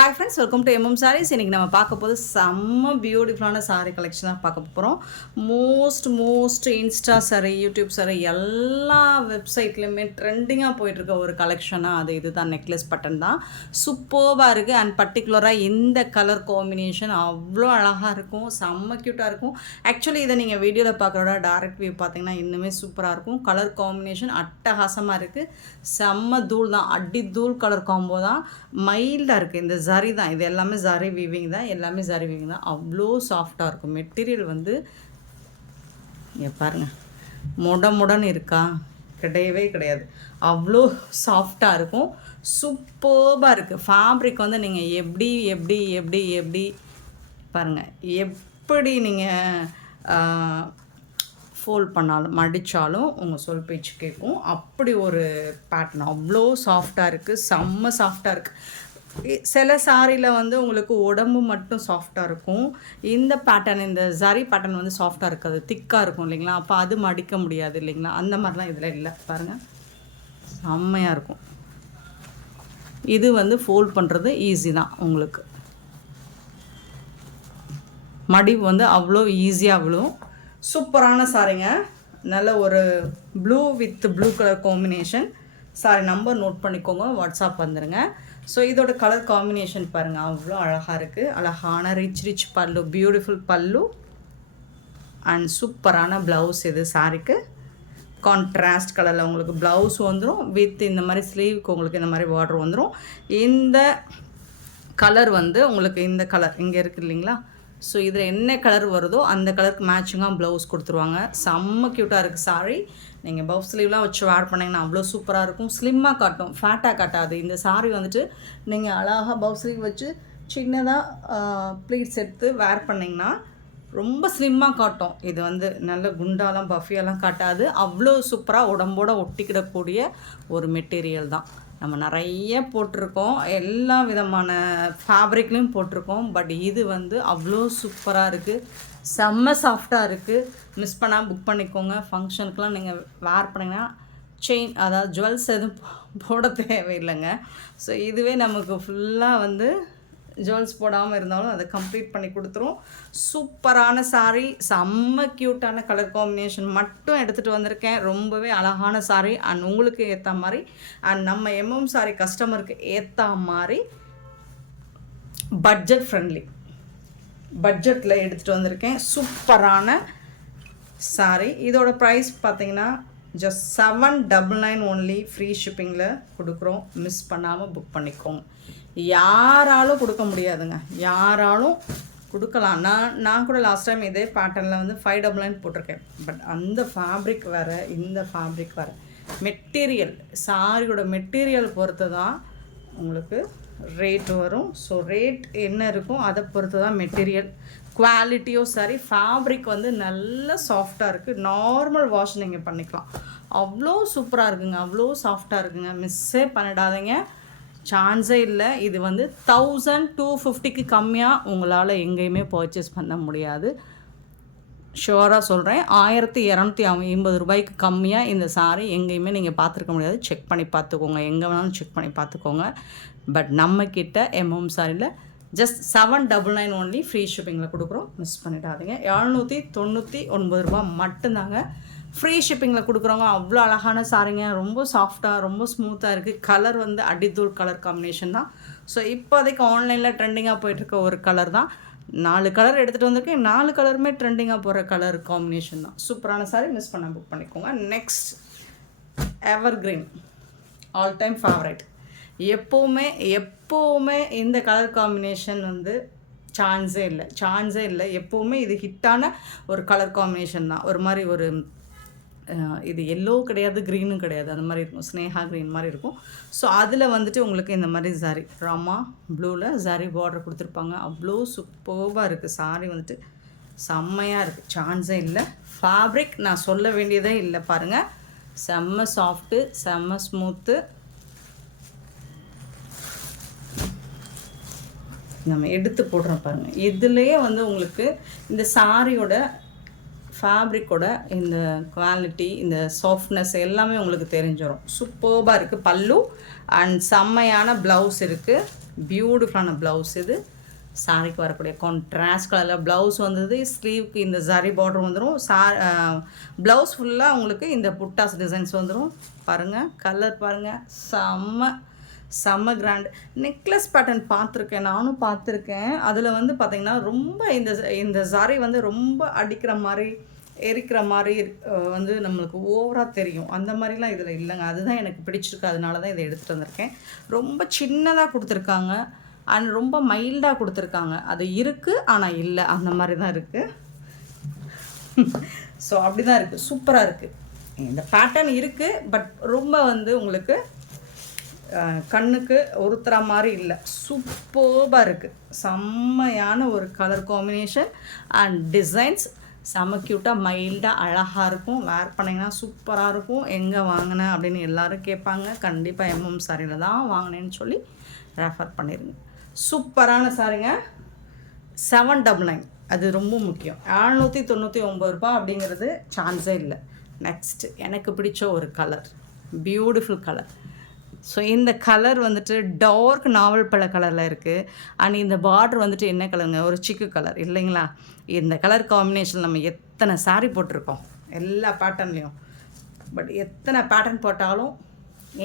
Hi friends, welcome to MM sarees. இன்றைக்கி நம்ம பார்க்க போது செம்ம பியூட்டிஃபுல்லான சாரீ கலெக்ஷன் தான் பார்க்க போகிறோம். Most Insta sari, YouTube sari எல்லா வெப்சைட்லேயுமே ட்ரெண்டிங்காக போயிட்டுருக்க ஒரு கலெக்ஷனாக அது இது தான். நெக்லஸ் பட்டன் தான் சூப்பர்வாக இருக்குது. அண்ட் பர்டிகுலராக இந்த கலர் காம்பினேஷன் அவ்வளோ அழகாக இருக்கும், செம்ம க்யூட்டாக இருக்கும். ஆக்சுவலி இதை நீங்கள் வீடியோவில் பார்க்குறோட டேரக்ட் வியூ பார்த்தீங்கன்னா இன்னுமே சூப்பராக இருக்கும். கலர் காம்பினேஷன் அட்டகாசமாக இருக்குது. செம்ம தூள் தான், அடி தூள் கலர் காம்போ தான். மைல்டாக இருக்குது. இந்த ஜரி தான், இது எல்லாமே ஜரி வீவிங் தான், எல்லாமே ஜரி வீவிங் தான். அவ்வளோ சாஃப்டாக இருக்கும். மெட்டீரியல் வந்து இங்கே பாருங்கள், முடன்னு இருக்கா? கிடையவே கிடையாது. அவ்வளோ சாஃப்டாக இருக்கும், சூப்பர்பாக இருக்குது. ஃபேப்ரிக் வந்து நீங்கள் எப்படி பாருங்கள், எப்படி நீங்கள் ஃபோல்ட் பண்ணாலும் மடித்தாலும் உங்கள் சொல் பேச்சு கேட்கும். அப்படி ஒரு பேட்டர்ன், அவ்வளோ சாஃப்டாக இருக்குது, செம்ம சாஃப்டாக இருக்குது. சில சாரியில் வந்து உங்களுக்கு உடம்பு மட்டும் சாஃப்டாக இருக்கும். இந்த பேட்டர்ன், இந்த ஜரி பேட்டர்ன் வந்து சாஃப்டாக இருக்காது, திக்காக இருக்கும் இல்லைங்களா? அப்போ அது மடிக்க முடியாது இல்லைங்களா? அந்த மாதிரிலாம் இதில் இல்லை. பாருங்கள், செம்மையாக இருக்கும். இது வந்து ஃபோல்ட் பண்ணுறது ஈஸி தான். உங்களுக்கு மடிவு வந்து அவ்வளோ ஈஸியாக விழும். சூப்பரான சாரிங்க. நல்ல ஒரு blue with blue colour combination. Sari number note பண்ணிக்கோங்க, வாட்ஸ்அப் வந்துடுங்க. ஸோ இதோட கலர் காம்பினேஷன் பாருங்கள், அவ்வளோ அழகாக இருக்குது. அழகான ரிச் பல்லு, பியூட்டிஃபுல் பல்லு அண்ட் சூப்பரான ப்ளவுஸ். இது சாரிக்கு கான்ட்ராஸ்ட் கலரில் உங்களுக்கு ப்ளவுஸ் வந்துடும். வித் இந்த மாதிரி ஸ்லீவுக்கு உங்களுக்கு இந்த மாதிரி பார்டர் வந்துடும். இந்த கலர் வந்து உங்களுக்கு இந்த கலர் இங்கே இருக்குது இல்லைங்களா? ஸோ இதில் என்ன கலர் வருதோ அந்த கலருக்கு மேட்சிங்காக ப்ளவுஸ் கொடுத்துருவாங்க. செம்ம க்யூட்டாக இருக்குது சாரி. நீங்கள் பஃப் ஸ்லீவ்லாம் வச்சு வேர் பண்ணிங்கன்னா அவ்வளோ சூப்பராக இருக்கும். ஸ்லிம்மாக காட்டும், ஃபேட்டாக காட்டாது. இந்த சாரி வந்துட்டு நீங்கள் அழகாக பஃப் ஸ்லீவ் வச்சு சின்னதாக ப்ளீட்ஸ் எடுத்து வேர் பண்ணிங்கன்னா ரொம்ப ஸ்லிம்மாக காட்டும். இது வந்து நல்ல குண்டாலாம் பஃபியெல்லாம் காட்டாது. அவ்வளோ சூப்பராக உடம்போடு ஒட்டிக்கிடக்கூடிய ஒரு மெட்டீரியல் தான். நம்ம நிறைய போட்டிருக்கோம், எல்லா விதமான ஃபேப்ரிக்லேயும் போட்டிருக்கோம். பட் இது வந்து அவ்வளோ சூப்பராக இருக்குது, செம்ம சாஃப்டாக இருக்குது. மிஸ் பண்ணால் புக் பண்ணிக்கோங்க. ஃபங்க்ஷனுக்குலாம் நீங்கள் வேர் பண்ணிங்கன்னா செயின், அதாவது ஜுவல்ஸ் எதுவும் போட தேவையில்லைங்க. ஸோ இதுவே நமக்கு ஃபுல்லாக வந்து ஜுவல்ஸ் போடாமல் இருந்தாலும் அதை கம்ப்ளீட் பண்ணி கொடுத்துரும். சூப்பரான சாரீ, செம்ம க்யூட்டான கலர் காம்பினேஷன் மட்டும் எடுத்துகிட்டு வந்திருக்கேன். ரொம்பவே அழகான சாரீ அண்ட் உங்களுக்கு ஏற்ற மாதிரி அண்ட் நம்ம எம்எம் சாரீ கஸ்டமருக்கு ஏற்ற மாதிரி பட்ஜெட் ஃப்ரெண்ட்லி, பட்ஜெட்டில் எடுத்துகிட்டு வந்திருக்கேன். சூப்பரான சாரீ. இதோட ப்ரைஸ் பார்த்தீங்கன்னா ஜஸ்ட் 799 ஒன்லி. ஃப்ரீ ஷிப்பிங்கில் கொடுக்குறோம். மிஸ் பண்ணாமல் புக் பண்ணிக்கோங்க. யாராலும் கொடுக்க முடியாதுங்க, யாராலும் கொடுக்கலாம். நான் கூட லாஸ்ட் டைம் இதே பேட்டர்னில் வந்து 599 போட்டிருக்கேன். பட் அந்த ஃபேப்ரிக் வேறு, இந்த ஃபேப்ரிக் வேறு. மெட்டீரியல், சாரியோட மெட்டீரியல் பொறுத்து தான் உங்களுக்கு ரேட் வரும். ஸோ ரேட் என்ன இருக்கும் அதை பொறுத்து தான் மெட்டீரியல் குவாலிட்டியோ சரி. ஃபேப்ரிக் வந்து நல்ல சாஃப்டாக இருக்குது. நார்மல் வாஷ் நீங்கள் பண்ணிக்கலாம். அவ்வளோ சூப்பராக இருக்குங்க, அவ்வளோ சாஃப்டாக இருக்குங்க. மிஸ்ஸே பண்ணிடாதீங்க, சான்ஸே இல்லை. இது வந்து 1250க்கு கம்மியாக உங்களால் எங்கேயுமே பர்ச்சேஸ் பண்ண முடியாது. ஷுவராக சொல்கிறேன். 1250 ரூபாய்க்கு கம்மியாக இந்த சாரீ எங்கேயுமே நீங்கள் பார்த்துருக்க முடியாது. செக் பண்ணி பார்த்துக்கோங்க, எங்கே வேணாலும் செக் பண்ணி பார்த்துக்கோங்க. பட் நம்மக்கிட்ட எம்எம் சாரியில் ஜஸ்ட் 799 ஒன்லி. ஃப்ரீ ஷிப்பிங்கில் கொடுக்குறோம், மிஸ் பண்ணிடாதீங்க. 799 ரூபா மட்டும்தாங்க ஃப்ரீ ஷிப்பிங்கில் கொடுக்குறோங்க. அவ்வளோ அழகான சாரிங்க, ரொம்ப சாஃப்டாக, ரொம்ப ஸ்மூத்தாக இருக்குது. கலர் வந்து அடித்தூள் கலர் காம்பினேஷன் தான். ஸோ இப்போதைக்கு ஆன்லைனில் ட்ரெண்டிங்காக போயிட்டுருக்க ஒரு கலர் தான். 4 கலர் எடுத்துகிட்டு வந்திருக்கேன். 4 கலருமே ட்ரெண்டிங்காக போகிற கலர் காம்பினேஷன் தான். சூப்பரான சாரி, மிஸ் பண்ண புக் பண்ணிக்கோங்க. நெக்ஸ்ட் எவர் கிரீன், ஆல் டைம் ஃபேவரட். எப்போவுமே இந்த கலர் காம்பினேஷன் வந்து சான்ஸே இல்லை. எப்போவுமே இது ஹிட்டான ஒரு கலர் காம்பினேஷன் தான். ஒரு மாதிரி ஒரு இது எல்லோ கிடையாது, க்ரீனும் கிடையாது, அந்த மாதிரி இருக்கும். ஸ்னேஹா க்ரீன் மாதிரி இருக்கும். ஸோ அதில் வந்துட்டு உங்களுக்கு இந்த மாதிரி சாரி ராமா ப்ளூவில் சாரி பார்டர் கொடுத்துருப்பாங்க. அவ்வளோ சூப்பர்பாக இருக்குது சாரி. வந்துட்டு செம்மையாக இருக்குது, சான்ஸே இல்லை. ஃபேப்ரிக் நான் சொல்ல வேண்டியதே இல்லை. பாருங்கள், செம்ம சாஃப்ட்டு, செம்ம ஸ்மூத்து. நம்ம எடுத்து போடுறோம் பாருங்கள். இதுலேயே வந்து உங்களுக்கு இந்த சாரியோட ஃபேப்ரிக்கோட இந்த குவாலிட்டி, இந்த சாஃப்ட்னஸ் எல்லாமே உங்களுக்கு தெரிஞ்சிடும். சூப்பர்பாக இருக்குது. பல்லு அண்ட் செம்மையான ப்ளவுஸ் இருக்குது. பியூட்டிஃபுல்லான ப்ளவுஸ் இது. சாரிக்கு வரக்கூடிய கான்ட்ராஸ்ட் கலரில் ப்ளவுஸ் வந்தது. ஸ்லீவ்க்கு இந்த ஜரி பார்டர் வந்துடும். ப்ளவுஸ் ஃபுல்லாக உங்களுக்கு இந்த புட்டாஸ் டிசைன்ஸ் வந்துடும். பாருங்கள் கலர் பாருங்கள், செம்ம கிராண்ட். நெக்லஸ் பேட்டர்ன் பார்த்துருக்கேன், நானும் பார்த்துருக்கேன். அதில் வந்து பார்த்திங்கன்னா ரொம்ப இந்த ஜரி வந்து ரொம்ப அடிக்கிற மாதிரி எரிக்கிற மாதிரி வந்து நம்மளுக்கு ஓவராக தெரியும். அந்த மாதிரிலாம் இதில் இல்லைங்க. அதுதான் எனக்கு பிடிச்சிருக்கு, அதனால தான் இதை எடுத்துகிட்டு வந்திருக்கேன். ரொம்ப சின்னதாக கொடுத்துருக்காங்க அண்ட் ரொம்ப மைல்டாக கொடுத்துருக்காங்க. அது இருக்குது ஆனால் இல்லை, அந்த மாதிரி தான் இருக்குது. ஸோ அப்படி தான் இருக்குது, சூப்பராக இருக்குது. இந்த பேட்டர்ன் இருக்குது, பட் ரொம்ப வந்து உங்களுக்கு கண்ணுக்கு ஒருத்தர மாதிரி இல்லை, சூப்பராக இருக்குது. செம்மையான ஒரு கலர் காம்பினேஷன் அண்ட் டிசைன்ஸ் செம்ம க்யூட்டாக மைல்டாக அழகாக இருக்கும். வேர் பண்ணிங்கன்னா சூப்பராக இருக்கும். எங்கே வாங்கினேன் அப்படின்னு எல்லோரும் கேட்பாங்க. கண்டிப்பாக எம்எம் சாரியில் தான் வாங்கினேன்னு சொல்லி ரெஃபர் பண்ணிடுங்க. சூப்பரான சாரிங்க. 799 அது ரொம்ப முக்கியம். 799 ரூபா அப்படிங்கிறது சான்ஸே இல்லை. நெக்ஸ்ட்டு எனக்கு பிடிச்ச ஒரு கலர், பியூட்டிஃபுல் கலர். ஸோ இந்த கலர் வந்துட்டு டார்க் நாவல் பழ கலரில் இருக்குது. அண்ட் இந்த பார்டர் வந்துட்டு என்ன கலருங்க, ஒரு சிக்கு கலர் இல்லைங்களா. இந்த கலர் காம்பினேஷன் நம்ம எத்தனை சாரீ போட்டிருக்கோம் எல்லா பேட்டர்ன்லேயும். பட் எத்தனை பேட்டர்ன் போட்டாலும்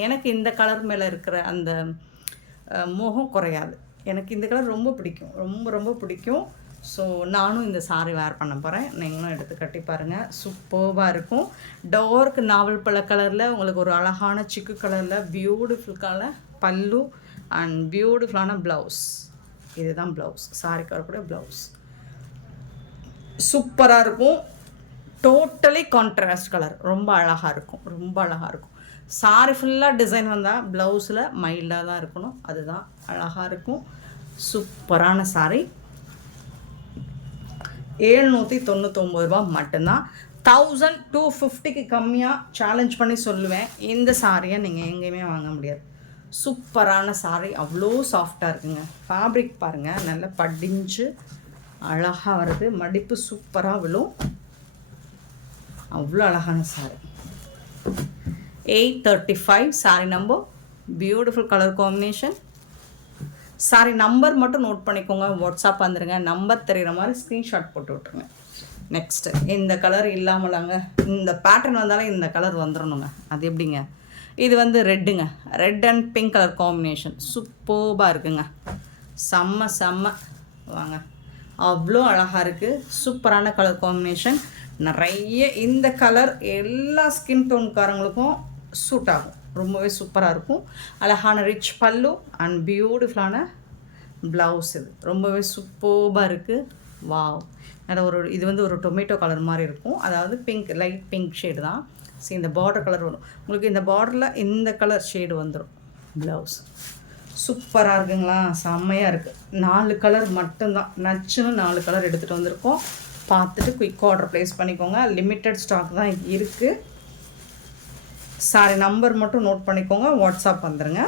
எனக்கு இந்த கலர் மேலே இருக்கிற அந்த மோகம் குறையாது. எனக்கு இந்த கலர் ரொம்ப பிடிக்கும், ரொம்ப ரொம்ப பிடிக்கும். ஸோ நானும் இந்த சாரீ வேர் பண்ண போகிறேன். நீங்களும் எடுத்து கட்டி பாருங்கள், சூப்பராக இருக்கும். டார்க் நாவல் பழ கலரில் உங்களுக்கு ஒரு அழகான சிக்கு கலரில் பியூட்டிஃபுல் கலர் பல்லு அண்ட் பியூட்டிஃபுல்லான ப்ளவுஸ். இதுதான் ப்ளவுஸ், சாரிக்கு வரக்கூடிய ப்ளவுஸ். சூப்பராக இருக்கும். டோட்டலி கான்ட்ராஸ்ட் கலர், ரொம்ப அழகாக இருக்கும், ரொம்ப அழகாக இருக்கும். சாரி ஃபுல்லாக டிசைன் வந்தால் ப்ளவுஸில் மைல்டாக தான் இருக்கணும், அதுதான் அழகாக இருக்கும். சூப்பரான சாரி. 799 ரூபா மட்டும்தான். 1250க்கு கம்மியாக சேலஞ்ச் பண்ணி சொல்லுவேன். இந்த சாரியை நீங்கள் எங்கேயுமே வாங்க முடியாது. சூப்பரான சாரி, அவ்வளோ சாஃப்டாக இருக்குங்க. ஃபேப்ரிக் பாருங்கள், நல்லா படிஞ்சு அழகாக வருது. மடிப்பு சூப்பராக விழும். அவ்வளோ அழகான sorry. 835 sorry number. Beautiful colour combination. Sari number மட்டும் நோட் பண்ணிக்கோங்க, வாட்ஸ்அப் வந்துடுங்க. நம்பர் தெரிகிற மாதிரி ஸ்க்ரீன்ஷாட் போட்டு விட்ருங்க. நெக்ஸ்ட்டு இந்த கலர் இல்லாமலாங்க, இந்த பேட்டர்ன் வந்தாலும் இந்த கலர் வந்துடணுங்க. அது எப்படிங்க, இது வந்து ரெட்டுங்க, red and pink colour combination சூப்பராக இருக்குங்க. செம்ம வாங்க, அவ்வளோ அழகாக இருக்குது. சூப்பரான கலர் காம்பினேஷன். நிறைய இந்த கலர் எல்லா ஸ்கின் டோன்காரங்களுக்கும் சூட் ஆகும். ரொம்பவே சூப்பராக இருக்கும். அழகான ரிச் பல்லு அண்ட் பியூட்டிஃபுல்லான ப்ளவுஸ். இது ரொம்பவே சூப்பராக இருக்குது. வாவ். இது வந்து ஒரு டொமேட்டோ கலர் மாதிரி இருக்கும், அதாவது பிங்க், லைட் பிங்க் ஷேடு தான். ஸோ இந்த பார்டர் கலர் வரும் உங்களுக்கு. இந்த பார்டரில் இந்த கலர் ஷேடு வந்துடும் ப்ளவுஸ். சூப்பராக இருக்குங்களா, செம்மையாக இருக்குது. 4 கலர் மட்டும்தான், நச்சுன்னு 4 கலர் எடுத்துகிட்டு வந்திருக்கோம். பார்த்துட்டு குயிக் ஆர்டர் ப்ளேஸ் பண்ணிக்கோங்க. லிமிட்டட் ஸ்டாக் தான் இருக்குது. சாரி நம்பர் மட்டும் நோட் பண்ணிக்கோங்க, வாட்ஸ்அப் வந்துடுங்க.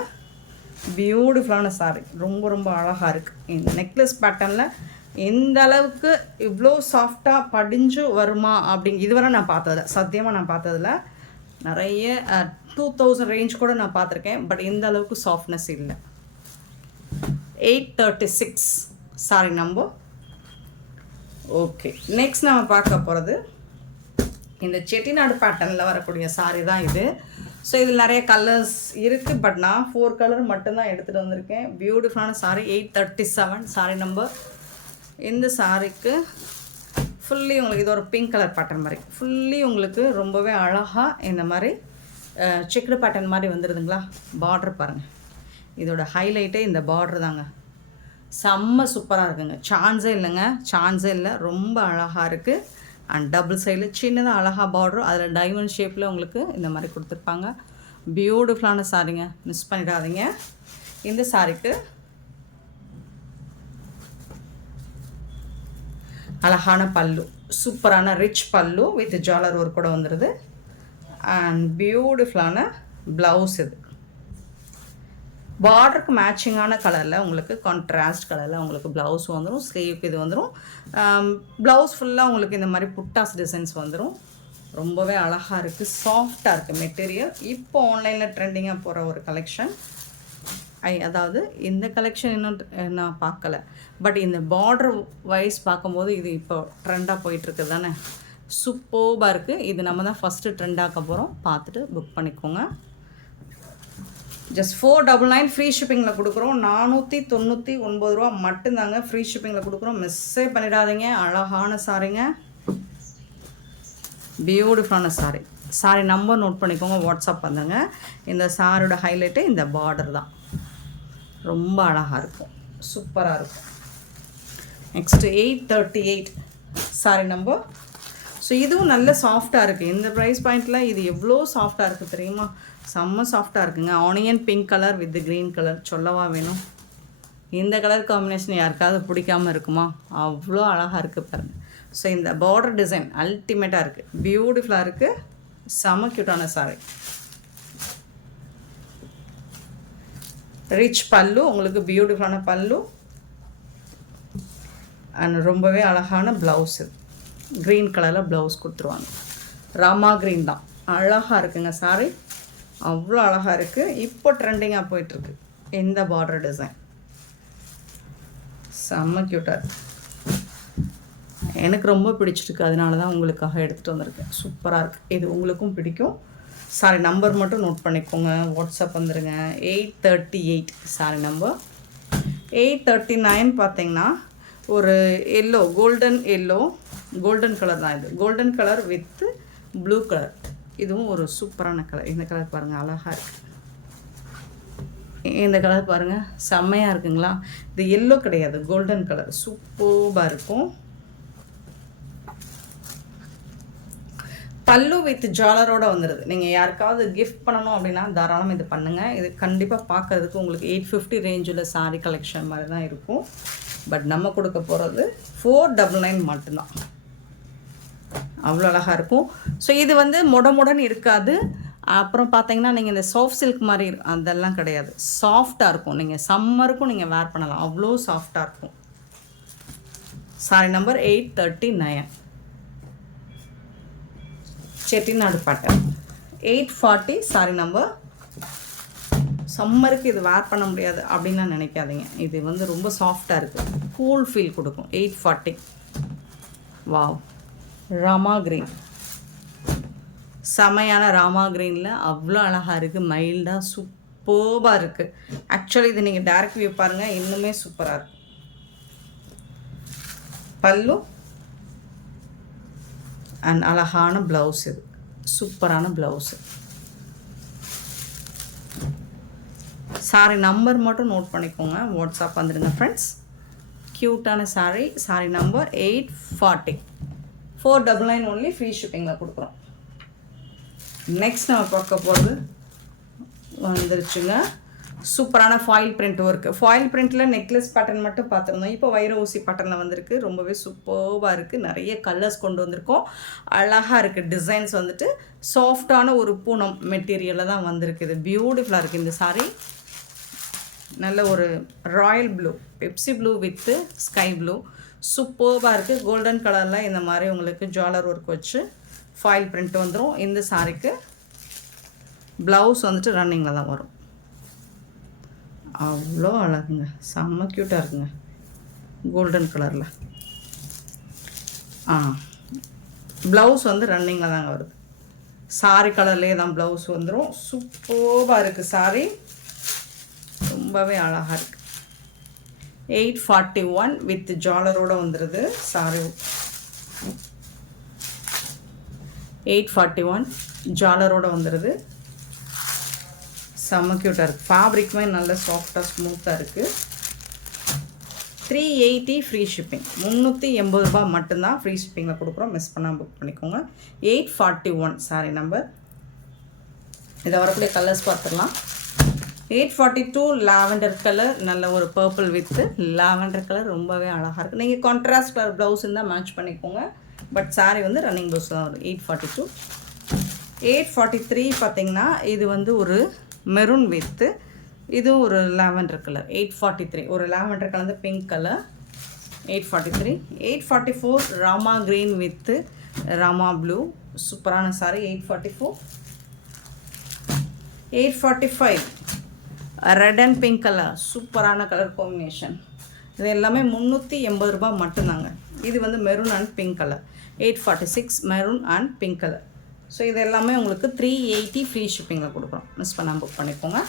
பியூட்டிஃபுல்லான சாரி, ரொம்ப ரொம்ப அழகாக இருக்குது. இந்த நெக்லஸ் பேட்டர்னில் எந்த அளவுக்கு இவ்வளோ சாஃப்டாக படிஞ்சு வருமா அப்படிங்க இதுவரை நான் பார்த்ததில்ல, சத்தியமாக நான் பார்த்ததில்ல. நிறைய 2000 ரேஞ்ச் கூட நான் பார்த்துருக்கேன், பட் இந்த அளவுக்கு சாஃப்ட்னஸ் இல்லை. 836 சாரி நம்பர். ஓகே, நெக்ஸ்ட் நம்ம பார்க்க போகிறது இந்த செட்டிநாடு பேட்டர்னில் வரக்கூடிய சாரி தான் இது. ஸோ இதில் நிறைய கலர்ஸ் இருக்குது, பட் நான் 4 கலர் மட்டும்தான் எடுத்துகிட்டு வந்திருக்கேன். பியூட்டிஃபுல்லான சாரி. 837 sorry number. இந்த சாரிக்கு ஃபுல்லி உங்களுக்கு இது ஒரு பிங்க் கலர் பேட்டர்ன் மாதிரி, ஃபுல்லி உங்களுக்கு ரொம்பவே அழகாக இந்த மாதிரி செக்குடு பேட்டர்ன் மாதிரி வந்துடுதுங்களா. பார்டர் பாருங்கள், இதோட ஹைலைட்டே இந்த பார்டர் தாங்க. செம்ம சூப்பராக இருக்குங்க, சான்ஸே இல்லைங்க, சான்ஸே இல்லை. ரொம்ப அழகாக இருக்குது. அண்ட் டபுள் சைடில் சின்னதாக அழகாக பார்டரும், அதில் டைமண்ட் ஷேப்பில் உங்களுக்கு இந்த மாதிரி கொடுத்துருப்பாங்க. பியூட்டிஃபுல்லான சாரிங்க, மிஸ் பண்ணிடாதீங்க. இந்த சாரிக்கு அழகான பல்லு, சூப்பரான ரிச் பல்லு வித் ஜாலர் ஒர்க் கூட வந்துடுது. அண்ட் பியூட்டிஃபுல்லான ப்ளவுஸ். இது பார்டருக்கு மேட்சிங்கான கலரில் உங்களுக்கு கான்ட்ராஸ்ட் கலரில் உங்களுக்கு ப்ளவுஸ் வந்துடும். ஸ்லீவுக்கு இது வந்துடும். ப்ளவுஸ் ஃபுல்லாக உங்களுக்கு இந்த மாதிரி புட்டாஸ் டிசைன்ஸ் வந்துடும். ரொம்பவே அழகாக இருக்குது, சாஃப்டாக இருக்குது மெட்டீரியல். இப்போ ஆன்லைனில் ட்ரெண்டிங்காக போகிற ஒரு கலெக்ஷன். அதாவது இந்த கலெக்ஷன் இன்னும் நான் பார்க்கல. பட் இந்த பார்டர் வைஸ் பார்க்கும்போது இது இப்போ ட்ரெண்டாக போயிட்டுருக்கு தானே, சூப்பர்பாக இருக்குது. இது நம்ம தான் ஃபஸ்ட்டு ட்ரெண்டாக்க போகிறோம். பார்த்துட்டு புக் பண்ணிக்கோங்க. ஜஸ்ட் 499 ஃப்ரீ ஷிப்பிங்கில் கொடுக்குறோம். 499 ரூபா மட்டும்தாங்க ஃப்ரீ ஷிப்பிங்கில் கொடுக்குறோம். மிஸ்ஸே பண்ணிடாதீங்க. அழகான சாரிங்க, பியூட்டிஃபுல்லான சாரி. சாரி நம்பர் நோட் பண்ணிக்கோங்க, வாட்ஸ்அப் வந்துங்க. இந்த சாரியோட ஹைலைட்டு இந்த பார்டர் தான், ரொம்ப அழகாக இருக்கும், சூப்பராக இருக்கும். Next 838 sorry number. ஸோ இதுவும் நல்ல சாஃப்டாக இருக்குது. இந்த ப்ரைஸ் பாயிண்டில் இது எவ்வளோ சாஃப்டாக இருக்குது தெரியுமா, செம்ம சாஃப்டாக இருக்குங்க. Onion pink colour with green colour, சொல்லவா வேணும். இந்த கலர் காம்பினேஷன் யாருக்காவது பிடிக்காமல் இருக்குமா, அவ்வளோ அழகாக இருக்குது பாருங்கள். ஸோ இந்த பார்டர் டிசைன் அல்டிமேட்டாக இருக்குது, பியூட்டிஃபுல்லாக இருக்குது, செம்ம க்யூட்டான சாரி. ரிச் பல்லு, உங்களுக்கு பியூட்டிஃபுல்லான பல்லு அண்ட் ரொம்பவே அழகான ப்ளவுஸு, க்ரீன் கலரில் ப்ளவுஸ் கொடுத்துருவாங்க. ராமா க்ரீன் தான், அழகாக இருக்குங்க சாரி, அவ்வளோ அழகாக இருக்குது. இப்போ ட்ரெண்டிங்காக போயிட்டுருக்கு இந்த பார்டர் டிசைன், செம்ம க்யூட்டாக இருக்குது. எனக்கு ரொம்ப பிடிச்சிருக்கு, அதனால தான் உங்களுக்காக எடுத்துகிட்டு வந்திருக்கேன். சூப்பராக இருக்குது, இது உங்களுக்கும் பிடிக்கும். சாரி நம்பர் மட்டும் நோட் பண்ணிக்கோங்க, வாட்ஸ்அப் வந்துடுங்க. 838 சாரி நம்பர். 839 பார்த்தீங்கன்னா ஒரு எல்லோ, கோல்டன் கலர் தான் இது. Golden colour with blue colour, இதுவும் ஒரு சூப்பரான கலர். இந்த கலர் பாருங்கள், அழகாக இருக்குது. இந்த கலர் பாருங்கள், செம்மையாக இருக்குங்களா. இது எல்லோ கிடையாது, கோல்டன் கலர், சூப்பராக இருக்கும். பல்லு வித் ஜாலரோடு வந்துடுது. நீங்கள் யாருக்காவது கிஃப்ட் பண்ணணும் அப்படின்னா தாராளமாக இது பண்ணுங்கள். இது கண்டிப்பாக பார்க்குறதுக்கு உங்களுக்கு 850 ரேஞ்சில் சாரீ கலெக்ஷன் மாதிரி தான் இருக்கும். பட் நம்ம கொடுக்க போகிறது 499 மட்டும்தான். அவ்வளோ அழகாக இருக்கும். ஸோ இது வந்து முடமுடன் இருக்காது. அப்புறம் பார்த்தீங்கன்னா நீங்கள் இந்த சாஃப்ட் சில்க் மாதிரி அதெல்லாம் கிடையாது, சாஃப்டாக இருக்கும். நீங்கள் சம்மருக்கும் நீங்கள் வேர் பண்ணலாம், அவ்வளோ சாஃப்டாக இருக்கும். சாரி நம்பர் 839 செட்டிநாடு பாட்டன். 840 சாரி நம்பர். சம்மருக்கு இது வேர் பண்ண முடியாது அப்படின்லாம் நினைக்காதீங்க, இது வந்து ரொம்ப சாஃப்டாக இருக்குது, கூல் ஃபீல் கொடுக்கும். 840. வாவ், ராமா க்ரீன், செமையான ராமா க்ரீனில் அவ்வளோ அழகாக இருக்குது, மைல்டாக சூப்பர்பாக இருக்குது. ஆக்சுவலி இது நீங்கள் டைரக்ட் வியூ பாருங்கள், இன்னுமே சூப்பராக இருக்கும். பல்லு அண்ட் அழகான ப்ளவுஸ், இது சூப்பரான ப்ளவுஸு. சாரி நம்பர் மட்டும் நோட் பண்ணிக்கோங்க, வாட்ஸ்அப் வந்துடுங்க ஃப்ரெண்ட்ஸ். க்யூட்டான sari, sari number 840. 499 only free ஷிப்பிங்கில் கொடுக்குறோம். நெக்ஸ்ட் நம்ம பார்க்க போகிறது வந்துருச்சுங்க, சூப்பரான ஃபாயில் பிரிண்ட் ஒர்க்கு. ஃபாயில் பிரிண்ட்டில் நெக்லஸ் பேட்டர்ன் மட்டும் பார்த்துருந்தோம், இப்போ வைர ஊசி பேட்டர்னில் வந்திருக்கு. ரொம்பவே சூப்பர்பாக இருக்குது, நிறைய கலர்ஸ் கொண்டு வந்திருக்கோம், அழகாக இருக்குது. டிசைன்ஸ் வந்துட்டு சாஃப்டான ஒரு பூனம் மெட்டீரியலில் தான் வந்திருக்குது, பியூட்டிஃபுல்லாக இருக்குது இந்த சாரீ. நல்ல ஒரு royal blue, Pepsi blue with sky blue, சூப்பர்பாக இருக்குது. கோல்டன் கலரில் இந்த மாதிரி உங்களுக்கு ஜுவல்லர் ஒர்க் வச்சு ஃபாயில் பிரிண்ட் வந்துடும். இந்த சாரீக்கு ப்ளவுஸ் வந்துட்டு ரன்னிங்கில் தான் வரும். அவ்வளோ அழகுங்க, செம்ம க்யூட்டாக இருக்குங்க, கோல்டன் கலரில். ப்ளவுஸ் வந்து ரன்னிங்கில் தாங்க வருது, சாரி கலர்லேயே தான் ப்ளவுஸ் வந்துடும். சூப்பராக இருக்குது சாரி, ரொம்பவே அழகாக இருக்குது. 841 வித் ஜாலரோடு வந்துடுது சாரி. 841 ஜாலரோடு வந்துடுது, செம்ம க்யூட்டாக இருக்குது. ஃபேப்ரிக்குமே நல்ல சாஃப்டாக ஸ்மூத்தாக இருக்குது. 380 ஃப்ரீ ஷிப்பிங், 380 ரூபா மட்டும்தான் ஃப்ரீ ஷிப்பிங்கில் கொடுக்குறோம். மிஸ் பண்ணால் புக் பண்ணிக்கோங்க. 841 சாரி நம்பர். இதை வரக்கூடிய கலர்ஸ் பார்த்துடலாம். 842 லாவெண்டர் கலர், நல்ல ஒரு பர்பிள் வித்து லாவெண்டர் கலர், ரொம்பவே அழகாக இருக்குது. நீங்கள் கான்ட்ராஸ்ட் கலர் ப்ளவுஸ் இருந்தால் மேட்ச் பண்ணிக்கோங்க. பட் சாரி வந்து ரன்னிங் ப்ளவுஸ் தான் வரும். 842. 843 பார்த்திங்கன்னா இது வந்து ஒரு மெரூன் வித்து, இது ஒரு லாவெண்டர் கலர். 843 ஒரு lavender colour, pink colour. 843. 844 Rama green with Rama blue, சூப்பரான sari. 844. 845 red and pink colour, சூப்பரான கலர் காம்பினேஷன். இது எல்லாமே 380 ரூபாய் மட்டும்தாங்க. இது வந்து maroon and pink colour, 846 maroon and pink colour. So இது எல்லாமே உங்களுக்கு 380 ஃப்ரீ ஷிப்பிங்கில் கொடுக்குறோம். மிஸ் பண்ணாமல் புக் பண்ணிக்கோங்க.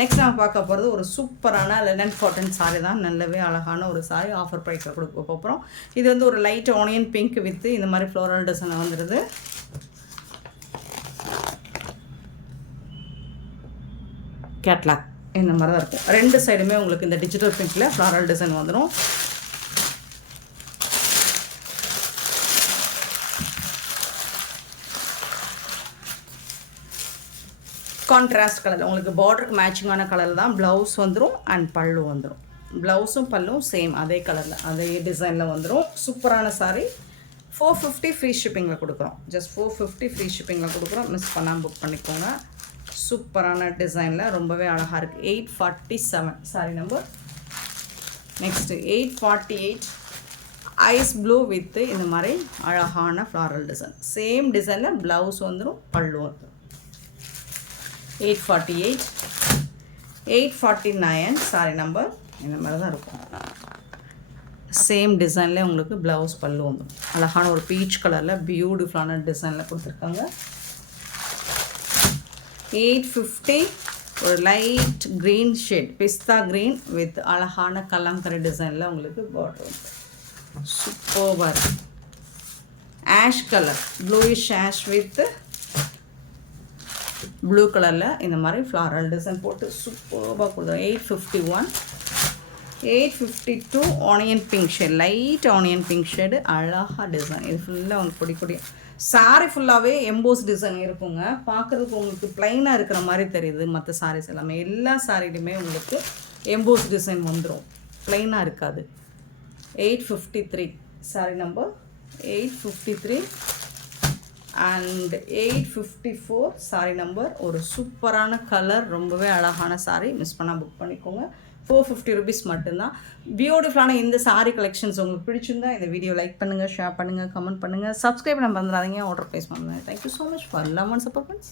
நெக்ஸ்ட் நம்ம பார்க்க போகிறது ஒரு சூப்பரான லெனன் காட்டன் சாரீ தான். நல்லாவே அழகான ஒரு சாரீ ஆஃபர் ப்ரைஸில் கொடுக்க போகிறோம். இது வந்து ஒரு லைட் ஆனியன் பிங்க் வித் இந்த மாதிரி ஃப்ளோரல் டிசைன் வந்துடுது. கேட்லாக் இந்த மாதிரி தான் இருக்கும். ரெண்டு சைடுமே உங்களுக்கு இந்த டிஜிட்டல் பிரிண்டில் ஃப்ளாரல் டிசைன் வந்துடும். கான்ட்ராஸ்ட் கலர் உங்களுக்கு பார்டருக்கு மேட்சிங்கான கலர் தான். ப்ளவுஸ் வந்துடும் அண்ட் பல்லு வந்துடும். ப்ளவுஸும் பல்லும் சேம் அதே கலரில் அதே டிசைனில் வந்துடும். சூப்பரான சாரீ. 450 ஃப்ரீ ஷிப்பிங்கில் கொடுக்குறோம். ஜஸ்ட் 450 ஃப்ரீ ஷிப்பிங்கில் கொடுக்குறோம். மிஸ் பண்ணாமல் புக் பண்ணிக்கோங்க. சூப்பரான டிசைனில் ரொம்பவே அழகாக இருக்குது. 847 sari number. Next 848 ice blue with இந்த மாதிரி அழகான ஃப்ளாரல் டிசைன். சேம் டிசைனில் ப்ளவுஸ் வந்துடும் பல்லு வந்துடும். 848 849 சாரி நம்பர். இந்த மாதிரி தான் இருக்கும். சேம் டிசைனில் உங்களுக்கு ப்ளவுஸ் பல்லு வந்துடும். அழகான ஒரு பீச் கலரில் பியூட்டிஃபுல்லான டிசைனில் கொடுத்துருக்காங்க. 850 ஒரு லைட் க்ரீன் ஷேட், பிஸ்தா க்ரீன் வித் அழகான கலம்கரை டிசைனில் உங்களுக்கு பார்டர் வந்து சூப்பராக இருக்குது. Ash colour, bluish ash with blue கலரில் இந்த மாதிரி ஃப்ளாரல் டிசைன் போட்டு சூப்பராக கொடுத்தோம். 851 852 onion pink shade, light onion pink shade அழகாக டிசைன். இது ஃபுல்லாக உங்களுக்கு பொடி சாரீ ஃபுல்லாகவே எம்போஸ் டிசைன் இருக்குங்க. பார்க்குறதுக்கு உங்களுக்கு ப்ளைனாக இருக்கிற மாதிரி தெரியுது. மற்ற சாரீஸ் எல்லாமே எல்லா சாரீலையுமே உங்களுக்கு எம்போஸ் டிசைன் வந்துடும், ப்ளைனாக இருக்காது. 853 sari number 853 and 854 sari number. ஒரு சூப்பரான கலர், ரொம்பவே அழகான சாரீ. மிஸ் பண்ணால் புக் பண்ணிக்கோங்க. 450 ருபீஸ் மட்டும்தான். பியூட்டிஃபுல்லான இந்த சாரீ கலெக்ஷன்ஸ் உங்களுக்கு பிடிச்சிருந்தா இந்த வீடியோ லைக் பண்ணுங்கள், ஷேர் பண்ணுங்கள், கமெண்ட் பண்ணுங்கள், சப்ஸ்கிரைப் பண்ண மறந்துடாதீங்க, ஆர்டர் ப்ளேஸ் பண்ணுங்கள். Thank you so much for love and support.